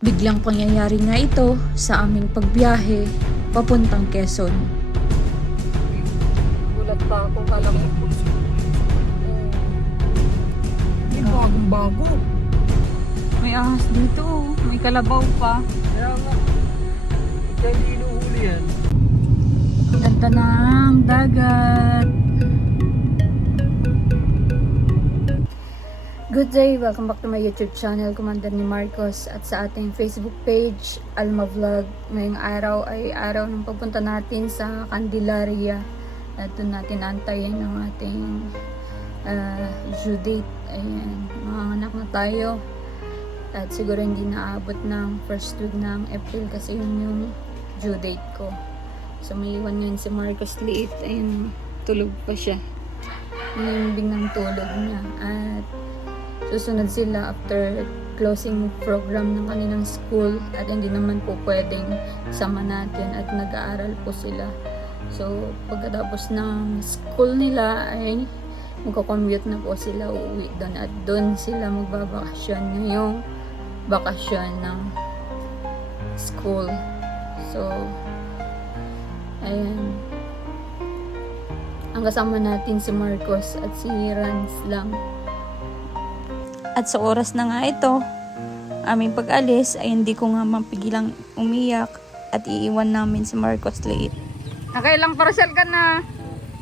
Biglang pangyayari nga ito sa aming pagbiyahe papuntang Quezon. Gulat pa ako, kala ko. May bagong bago. May ahas dito, oh. may kalabaw pa. Kaya nga. Hindi inuhuli yan. Ang ganda ng dagat. Good day! Welcome back to my YouTube channel, Commander ni Marcos at sa ating Facebook page, Alma Vlog. Ngayong araw ay araw ng pagpunta natin sa Candelaria at doon natin antayin ang ating uh, due date. Ayan, mga anak na tayo at siguro hindi naabot ng first week ng April kasi yun yung due date ko. So may iwan ngayon si Marcos Liit. Ayun, tulog pa siya. Nangimbing ng tulog niya. At susunod sila after closing program ng kanilang school at hindi naman po pwedeng sama natin at nag-aaral po sila. So pagkatapos ng school nila ay magko-commute na po sila uuwi doon at doon sila magbabakasyon ngayong bakasyon ng school. So, Ayan. Ang kasama natin si Marcos at si Rans lang. At sa oras na nga ito, aming pag-alis ay hindi ko nga mapigilang umiyak at iiwan namin si Marcos late. Nakailang parcel ka na?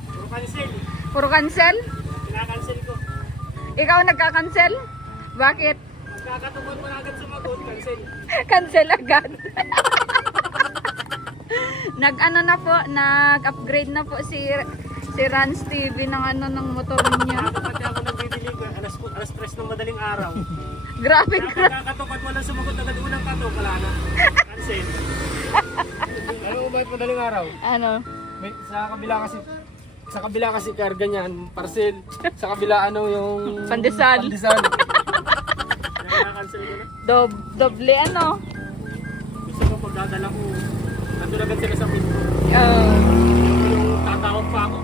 Puro cancel. Puro cancel? Kinakancel ko. Ikaw nagka-cancel? Bakit? Magkakatugon mo na agad sumagot. Cancel. Cancel agad. Nag-ano na po, nag-upgrade na po si si Rans TV ng ano ng motor niya. Pati ako nagbibili ko. Alas, alas tres ng madaling araw. Grabe Kaya ka. pagkakatukan mo lang sumagot agad unang katok. Wala na. Cancel. Mo bakit madaling araw? Ano? May, sa kabila kasi sa kabila kasi karga niyan, parcel. Sa kabila ano yung Pandesal. Pandesal. Nakakancel ko na. Dob doble ano? Gusto ko pagdadala ko. Nandun agad sila sa pinto. Oh. Yung tatawag pa ako.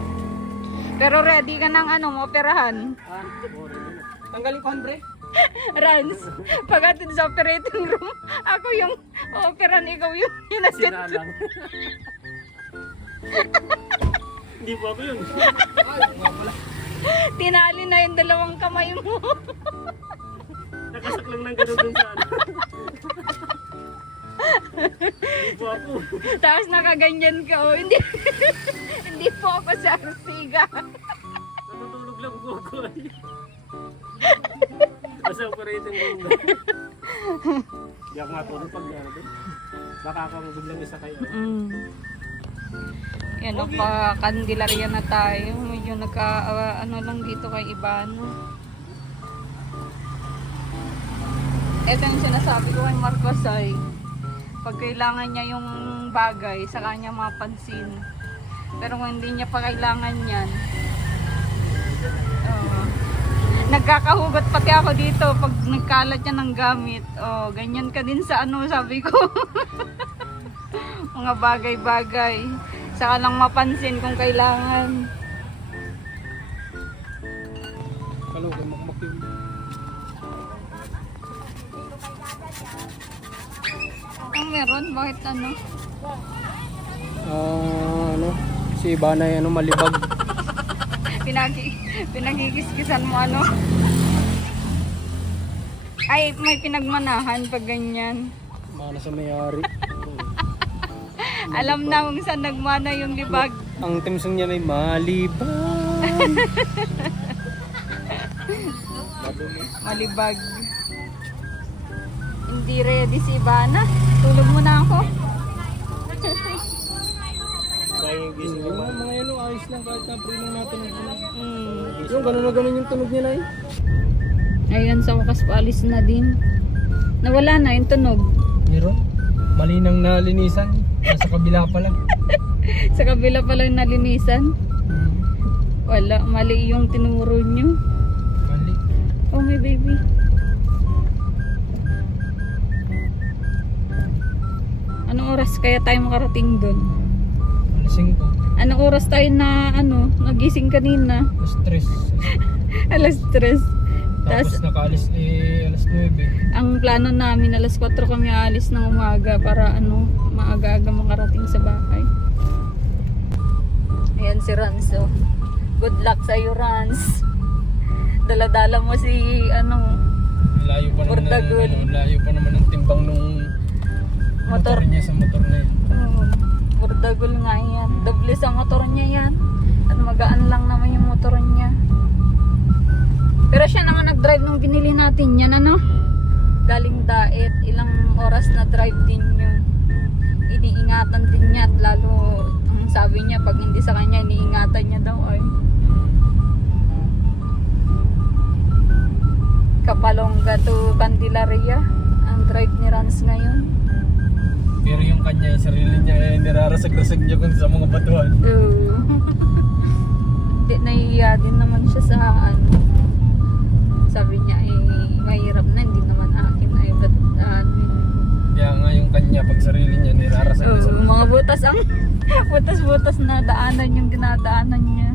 pero ready ka ng ano, maoperahan. Ah, boring yun. Tanggalin ko, Andre. Rans, pagdating sa operating room, ako yung operahan, ikaw yung inasit. Sinalang. Hindi po ako yun. Ay, pala. Tinali na yung dalawang kamay mo. Nakasak lang ng ganun dun sa ano. Hindi po ako. Tapos nakaganyan ka, oh. Hindi, hindi po ako sa Arsiga. Natutulog lang po ako. Basta operating room na. Hindi ako matulog pag ano dun. Baka ako ang biglang isa kayo. Mm. Yan, okay. pa kandilarya na tayo. Medyo nagka, ah, ano lang dito kay Ibano. Ito yung sinasabi ko kay Marcos ay, pag kailangan niya yung bagay, sa kanya mapansin. Pero kung hindi niya pa kailangan yan, oo. Nagkakahugot pati ako dito pag nagkalat niya ng gamit. Oh, ganyan ka din sa ano, sabi ko. mga bagay-bagay. Saka lang mapansin kung kailangan. Ano, kumakmak yun. Ang meron, bakit ano? Ah, ano? Si Ivana ano, malibag. Pinagi, pinagigiskisan mo ano? Ay, may pinagmanahan pag ganyan. Mana sa mayari. Alam na kung saan nagmana yung libag. Ang timsong niya may malibag. Malibag. Hindi ready si Ivana. Tulog mo na ako. Yung gising ko. Mga, mga yan, oh, ayos lang kahit na pre natin ang tunog. Mm. Yung gano'n na gano'n yung tunog niya na eh. Ayan, sa wakas paalis na din. Nawala na yung tunog. Meron? Mali nang nalinisan. Nasa kabila pa lang. Sa kabila pa lang nalinisan. Wala, mali yung tinuro nyo. Mali. Oh, my baby. Anong oras kaya tayo makarating doon? Alasing ko. Anong oras tayo na ano, nagising kanina? Stress. Alas tres. Tapos Tas- nakaalis eh alas 9. Ang plano namin, alas 4 kami aalis ng umaga para ano, maaga-aga makarating sa bahay. Ayan si Ranzo. Good luck sa iyo, Rans. Dala-dala mo si, ano, Layo pa naman ng, ano, layo pa naman ng timbang nung motor. niya sa motor na yun. Oo. Burdagol nga yan. Doble sa motor niya yan. At magaan lang naman yung motor niya. Pero siya naman nag-drive nung binili natin yan, ano? Galing daet. Ilang oras na drive din yun. Iniingatan din niya at lalo ang sabi niya pag hindi sa kanya, iniingatan niya daw ay. Kapalongga to Candelaria ang drive ni Rans ngayon. Pero yung kanya, yung sarili niya eh nirarasag-rasag niya kung sa mga batuhan. Oo. Hindi, nahihiya din naman siya sa ano. Sabi niya, eh, mahirap na, hindi naman akin. Ay, ba't, ano. Kaya nga yung kanya, pag sarili niya nirarasag-rasag. Oo, mga butas ang, butas-butas na daanan yung dinadaanan niya.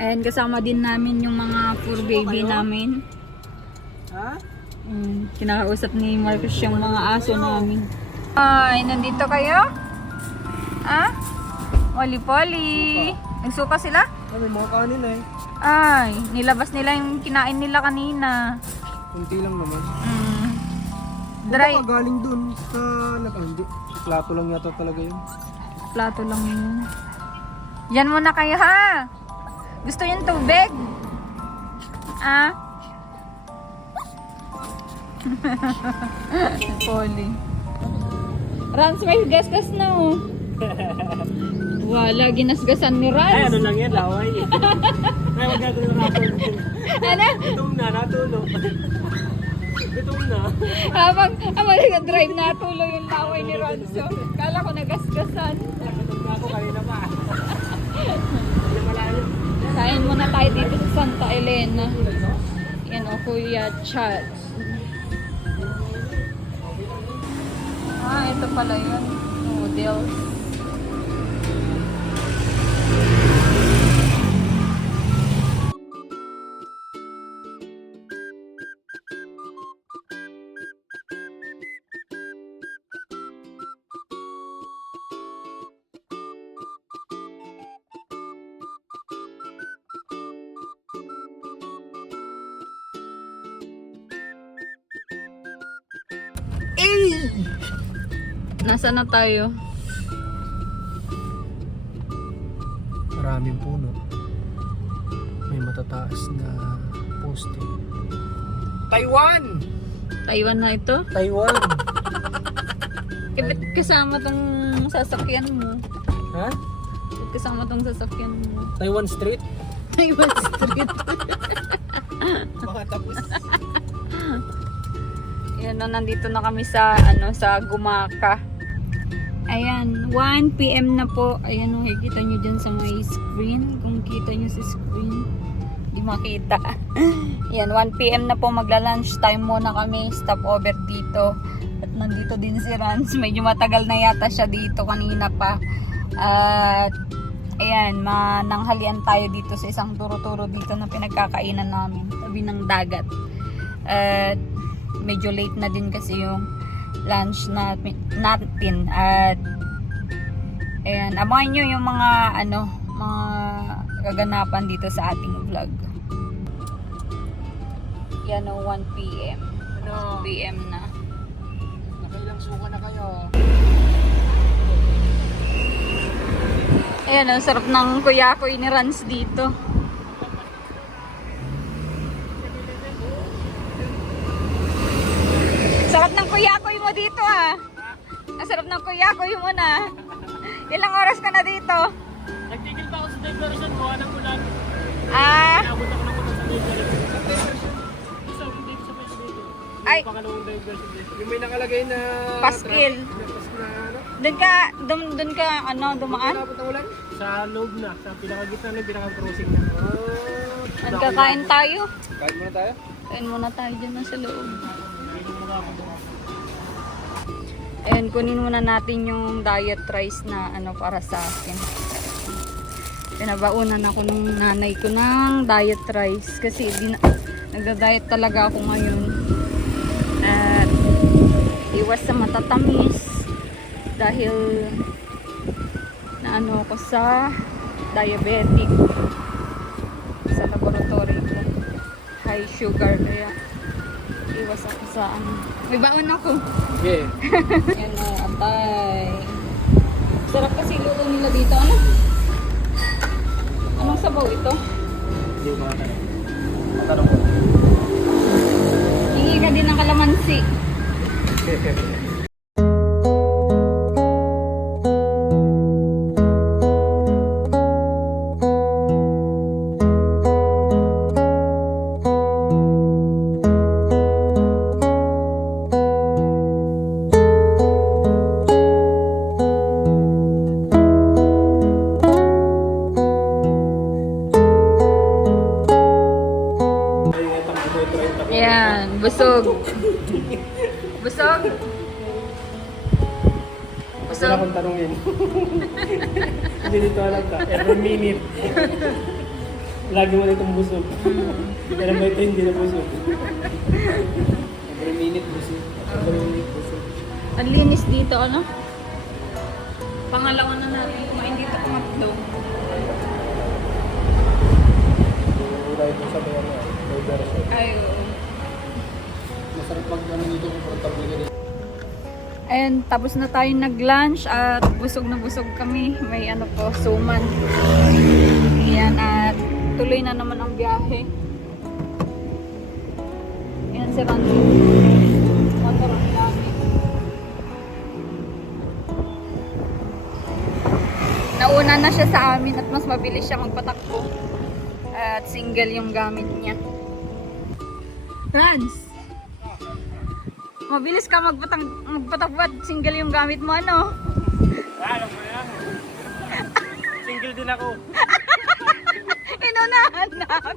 Ayan, kasama din namin yung mga fur baby namin. Ha? Mm, kinakausap ni Marcus yung mga aso namin. Ay, nandito kayo? Ah? Poli-poli. Nagsuka sila? Ano, may mga kanin eh. Ay, nilabas nila yung kinain nila kanina. Kunti lang naman. Mm. Dry. Baka galing dun sa, ano ka, hindi. Plato lang yata talaga yun. Plato lang yun. Yan muna kayo ha. Gusto yung tubig? Ah? Poli. Rans, may gasgas na oh. Wala, ginasgasan ni Ay, Rans. ano lang yan, laway. Ay, wag gagawin na natulog. Ano? Gutom na, natulog. Gutom na. Habang, habang nag-drive na tuloy yung laway ni Ranzo. Kala ko nagasgasan. Gutom na ako kanina pa. Kain muna tayo dito sa Santa Elena. Yan o, Kuya Chad. Ah, ito pala yun. Noodles. Nasa na tayo? Maraming puno. May matataas na poste. Taiwan! Taiwan na ito? Taiwan! Kapit kasama tong sasakyan mo. ha? Ba't Kasama tong sasakyan mo. Taiwan Street? Taiwan Street. Baka tapos. Yan na, nandito na kami sa, ano, sa Gumaka. Ayan, 1 p.m. na po. Ayan, oh, nakikita nyo dyan sa may screen. Kung kita nyo sa screen, di makita. Ayan, 1 p.m. na po. Magla-lunch time muna kami. Stop over dito. At nandito din si Rans. Medyo matagal na yata siya dito kanina pa. At, ayan, mananghalian tayo dito sa isang turo-turo dito na pinagkakainan namin. Tabi ng dagat. At, medyo late na din kasi yung lunch na, natin at ayan, abangan nyo yung mga ano, mga kaganapan dito sa ating vlog. Yan o, 1 p.m. Ano? p.m. na. Nakailang suka na kayo. Ayan, ang sarap ng kuyakoy ni Rans dito. Sarap ng kuyakoy mo dito ah. Ang sarap ng kuyakoy mo na. Ilang oras ka na dito? Nagtigil pa ako sa diversion ko, anong ulan. Ah, Naabot ako ng ulan sa diversion. Isa dito sa may dito. Ay. Pangalawang diversion dito. Yung may nakalagay na... Paskil. Ano? Doon ka, doon, doon ka, ano, dumaan? Naabot ng ulan? Sa loob na, sa pinakagitna na pinaka-crossing na. Oh. Nagkakain tayo. Kain muna tayo? Kain muna tayo dyan na sa loob. Kain muna ako Ayan, kunin muna natin yung diet rice na ano para sa akin. Pinabaunan ako ng nanay ko ng diet rice kasi di na, nagda-diet talaga ako ngayon. At iwas sa matatamis dahil naano ako sa diabetic sa laboratory ko. High sugar kaya iwas ako sa ano. May baon ako. Okay. Yan o, atay. Sarap kasi luto nila dito. Ano? Anong sabaw ito? Hindi ko Alam ka. Every minute. Lagi mo na itong busog. Pero ba ito hindi na busog? Every minute busog. Every minute busog. Ang linis dito, ano? Pangalawa na natin kumain dito kumatlo. Dahil po sa bayan na. Version. Ay, oo. Masarap pag ano dito komportable ka dito. And tapos na tayo nag-lunch at busog na busog kami. May ano po, suman. Yan at tuloy na naman ang biyahe. Yan si Randy. Motor ang. Nauna na siya sa amin at mas mabilis siya magpatakbo. At single yung gamit niya. Rans! Mabilis ka magpatang magpatakbat, single yung gamit mo ano? Ah, alam mo na. Single din ako. Inunahan na ako.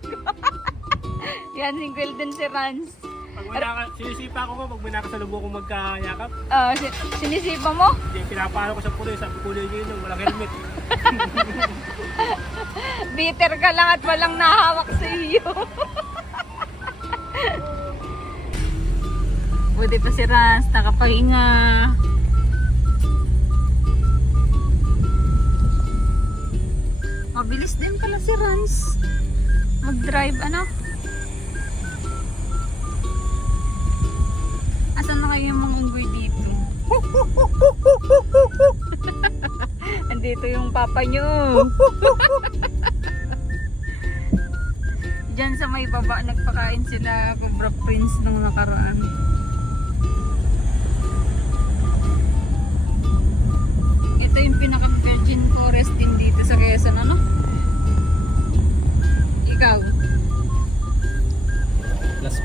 Yan, single din si Rans. Pag may naka, sinisipa ko ko, pag may nakasalubo ko magkayakap, Ah, si- sinisipa mo? hindi, pinapalo ko sa pulis, sabi pulis yun, walang helmet. Bitter ka lang at walang nahawak sa iyo. Buti pa si Rans, nakapahinga. Mabilis din pala si Rans. Mag-drive, ano? Asan na kayo mga unggoy dito? Andito yung papa nyo. Diyan sa may baba, nagpakain sila Cobra Prince nung nakaraan. Ito yung pinaka-virgin forest din dito sa Quezon, ano? Ikaw? Last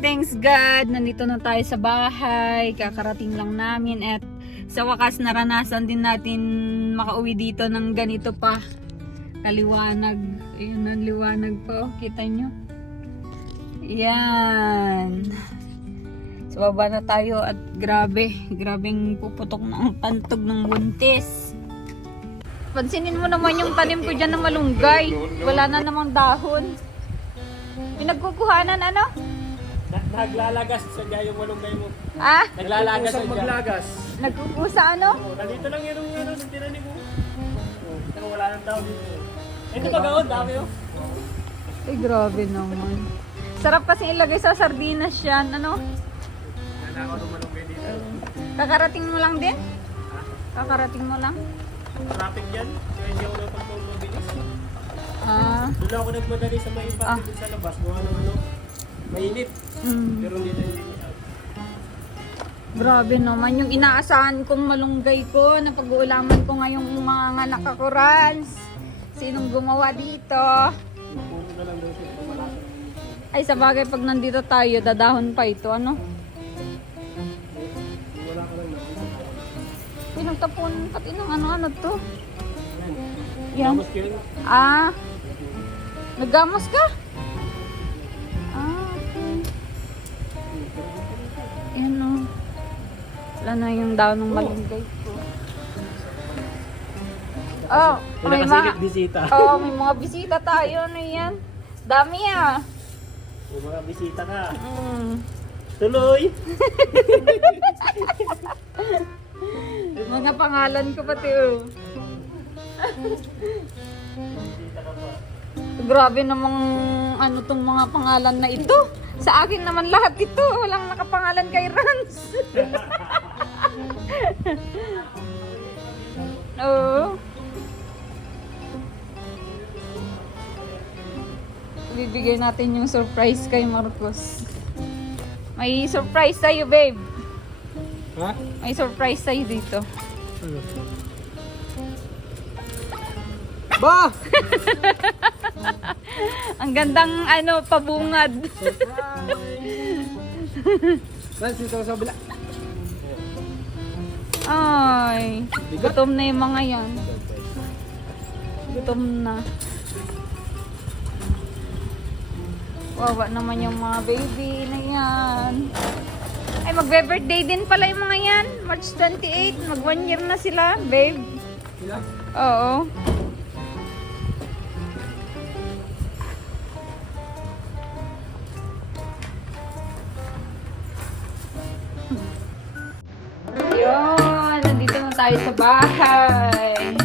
thanks God. Nandito na tayo sa bahay. Kakarating lang namin at sa wakas naranasan din natin makauwi dito ng ganito pa. Kaliwanag. Ayun ang liwanag pa. Oh. Kita nyo? Yan. So baba na tayo at grabe. Grabeng puputok na ang pantog ng buntis. Pansinin mo naman yung tanim ko dyan na malunggay. Wala na namang dahon. Pinagkukuhanan ano? Na, naglalagas sa yung malunggay mo. Ah? Naglalagas sa maglagas. Nagkukusa ano? Oh, nandito lang yun yung ano, yung tinanim mo. Oh, wala nang tao dito. Ito ba gawin? Dami oh. Ay, grabe naman. Sarap kasi ilagay sa sardinas yan, ano? Malunggay dito. Kakarating mo lang din? Kakarating mo lang? Traffic yan. Kaya hindi ako napagpong mabilis. Ah, Doon lang ako nagmadali sa may Ah. party sa labas. Gawa ng ano, mainit. mm, Pero hindi na hindi grabe naman. Yung inaasahan kong malunggay ko, na pag-uulaman ko ngayong mga anak ako, Rans. Sinong gumawa dito? Ay, sa bagay, pag nandito tayo, dadahon pa ito, ano? Pinagtapon pati ng ano-ano to. Yan. Ah, naggamos ka? Wala na yung daw ng malunggay ko. Oh, may mga, bisita. oh, may mga bisita tayo. Ano yan? Dami ah. May mga bisita ka. Mm. Tuloy! Mga pangalan ko pati oh. Grabe namang ano tong mga pangalan na ito. Sa akin naman lahat ito. Walang nakapangalan kay Rans. Oo. Bibigay natin yung surprise kay Marcos. May surprise sa'yo, babe. Ha? May surprise sa'yo dito. Ba! Ang gandang ano, pabungad. Lance, dito sa bila. Ay, gutom na yung mga yan. Gutom na. Wawa naman yung mga baby na yan. Ay, magbe-birthday din pala yung mga yan. March 28. Mag one year na sila, babe. Sila? Oo. Tayo sa bahay.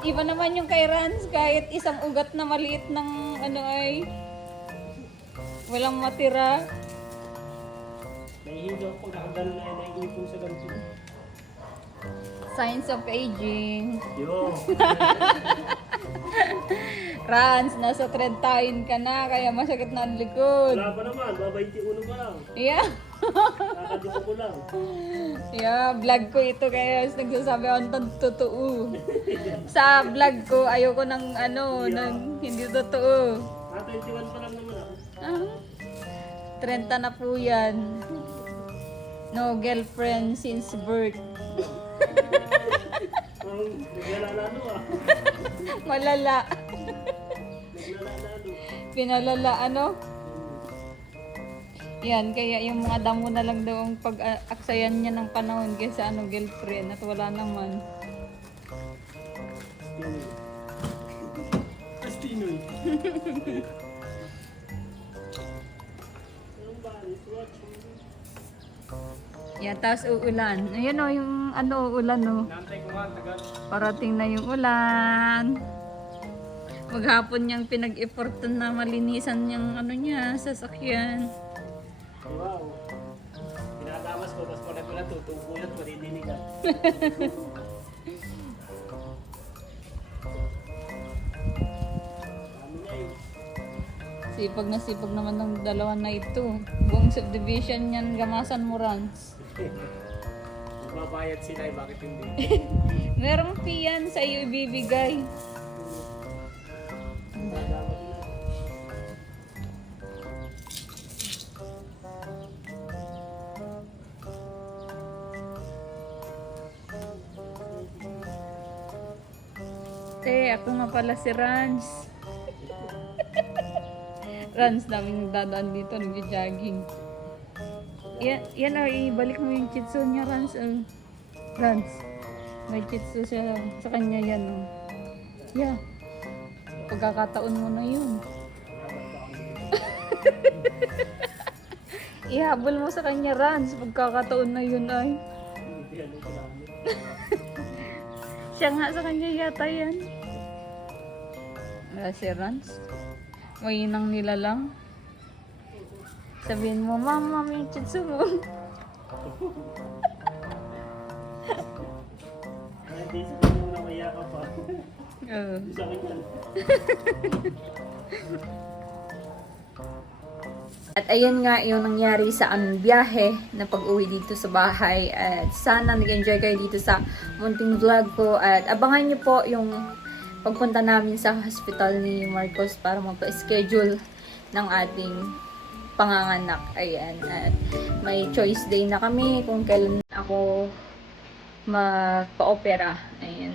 Iba naman yung kay Rans, kahit isang ugat na maliit ng ano ay walang matira. Nahihiga ako, nakagano na, naiipon sa ganito. Signs of aging. Yo. Rans, nasa trentahin ka na, kaya masakit na ang likod. Wala pa naman, babayti ulo pa lang. Yeah. Nakadito ko lang. Yeah, vlog ko ito kaya nagsasabi ako ng totoo. Sa vlog ko, ayoko ng ano, ng hindi totoo. Ah, 21 pa lang naman ako. Ah, 30 na po yan. No girlfriend since birth. Parang naglalalo ah. Malala. Naglalalo. Pinalala, ano? Yan, kaya yung mga damo na lang daw ang pag-aksayan niya ng panahon kaysa ano, girlfriend at wala naman. Stinoy. Anong balis? Watch me. Yan, tapos uulan. Ayan o, yung ano, ulan o. Tagal. Parating na yung ulan. Maghapon niyang pinag-effortan na malinisan yung ano niya, sasakyan. Wow. Tinatamas ko, tapos pala pala tutubo yan, maridinig ka. Dami na yun. Sipag na sipag naman ng dalawa na ito. Buong subdivision yan, gamasan mo runs. Magbabayad sila eh, bakit hindi? Merong fee yan sa iyo ibibigay. Pala si Rans. Rans, daming dadaan dito, nag-jogging. Yan, yan o, ibalik mo yung chitsu niya, Rans. Oh. Rans, may chitsu siya sa kanya yan. Oh. Yeah. Pagkakataon mo na yun. Ihabol mo sa kanya, Rans. Pagkakataon na yun ay. Namin. Siya nga sa kanya yata yan. Rans. Mainang nila lang. Sabihin mo, Mama, may chitsu mo. At ayun nga yung nangyari sa aming biyahe na pag-uwi dito sa bahay. At sana nag-enjoy kayo dito sa munting vlog ko. At abangan nyo po yung pagpunta namin sa hospital ni Marcos para magpa-schedule ng ating panganganak. Ayan. At may choice day na kami kung kailan ako magpa-opera. Ayan.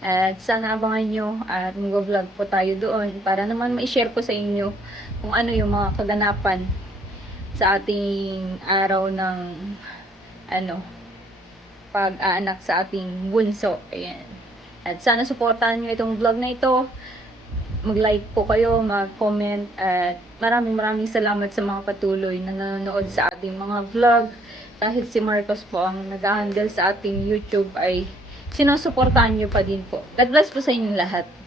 At sana abangan nyo at mag-vlog po tayo doon para naman ma-share ko sa inyo kung ano yung mga kaganapan sa ating araw ng ano pag-aanak sa ating bunso. Ayan. At sana suportahan nyo itong vlog na ito. Mag-like po kayo, mag-comment at maraming maraming salamat sa mga patuloy na nanonood sa ating mga vlog. Kahit si Marcos po ang nag-handle sa ating YouTube ay sinusuportahan nyo pa din po. God bless po sa inyong lahat.